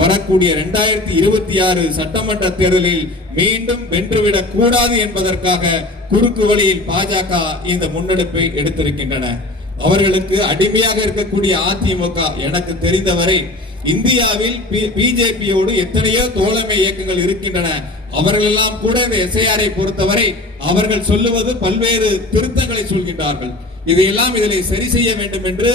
வரக்கூடிய 2026 சட்டமன்ற தேர்தலில் மீண்டும் வென்றுவிடக் கூடாது என்பதற்காக குறுக்கு வழியில் பாஜக இந்த முன்னெடுப்பை எடுத்திருக்கின்றன. அவர்களுக்கு அடிமையாக இருக்கக்கூடிய அதிமுக எனக்கு தெரிந்தவரை இந்தியாவில் பிஜேபியோடு எத்தனையோ தோழமை இயக்கங்கள் இருக்கின்றன. அவர்கள் எல்லாம் கூட இந்த எஸ்ஐஆரை பொறுத்தவரை அவர்கள் சொல்லுவது பல்வேறு திருத்தங்களை சொல்கின்றார்கள். இதையெல்லாம் இதிலே சரி செய்ய வேண்டும் என்று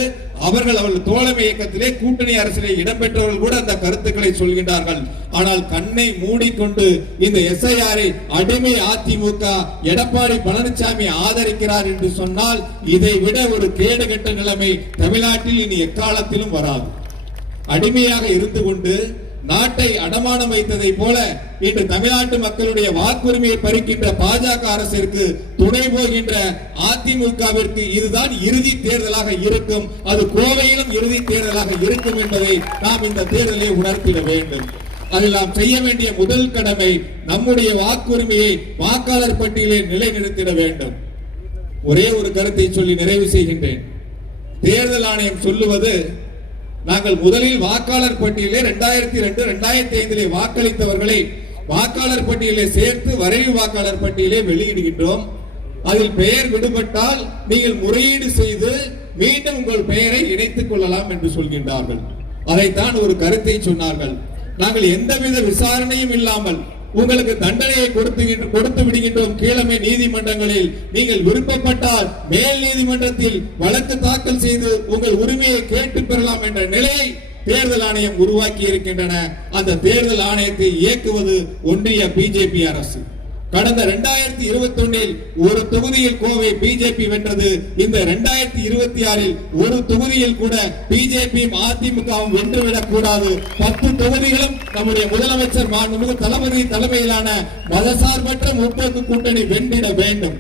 அவர்கள் தோழமை இயக்கத்திலே கூட்டணி அரசிலே இடம்பெற்றவர்கள் கூட அந்த கருத்துக்களை சொல்கின்றார்கள். ஆனால் கண்ணை மூடிக்கொண்டு இந்த எஸ்ஐஆரை அடிமை அதிமுக எடப்பாடி பழனிசாமி ஆதரிக்கிறார் என்று சொன்னால் இதை விட ஒரு கேடுகெட்ட நிலைமை தமிழ்நாட்டில் இனி எக்காலத்திலும் வராது. அடிமையாக இருந்து கொண்டு நாட்டை அடமானம் வைத்ததை போல இன்று தமிழ்நாட்டு மக்களுடைய வாக்குரிமையை பறிக்கின்ற பாஜக அரசிற்கு துணை போகின்ற அதிமுகவிற்கு இதுதான் இறுதி தேர்தலாக இருக்கும். அது கோவையிலும் இறுதி தேர்தலாக இருக்கும் என்பதை நாம் இந்த தேர்தலை உணர்த்திட வேண்டும். அதில் நாம் செய்ய வேண்டிய முதல் கடமை நம்முடைய வாக்குரிமையை வாக்காளர் பட்டியலை நிலைநிறுத்திட வேண்டும். ஒரே ஒரு கருத்தை சொல்லி நிறைவு செய்கின்றேன். தேர்தல் ஆணையம் சொல்லுவது, நாங்கள் முதலில் வாக்காளர் பட்டியலே 2002, 2005 வாக்களித்தவர்களை வாக்காளர் பட்டியலை சேர்த்து வரைவு வாக்காளர் பட்டியலை வெளியிடுகின்றோம். அதில் பெயர் விடுபட்டால் நீங்கள் முறையீடு செய்து மீண்டும் உங்கள் பெயரை இணைத்துக் கொள்ளலாம் என்று சொல்கின்றார்கள். அதைத்தான் ஒரு கருத்தை சொன்னார்கள். நாங்கள் எந்தவித விசாரணையும் இல்லாமல் உங்களுக்கு தண்டனையை கொடுத்து விடுகின்றோம். கீழமை நீதிமன்றங்களில் நீங்கள் விருப்பப்பட்டால் மேல் நீதிமன்றத்தில் வழக்கு தாக்கல் செய்து உங்கள் உரிமையை கேட்டு பெறலாம் என்ற நிலையை தேர்தல் ஆணையம் உருவாக்கி இருக்கின்றன. அந்த தேர்தல் ஆணையத்தை இயக்குவது ஒன்றிய பிஜேபி அரசு. கடந்த 2021 ஒரு தொகுதியில் கோவை பிஜேபி வென்றது. இந்த 2026 ஒரு தொகுதியில் கூட பிஜேபியும் அதிமுகவும் வென்றுவிடக் கூடாது. 10 தொகுதிகளும் நம்முடைய முதலமைச்சர் மாண்புமிகு தளபதி தலைமையிலான மதசார்பற்ற முற்போக்கு கூட்டணி வென்றிட வேண்டும்.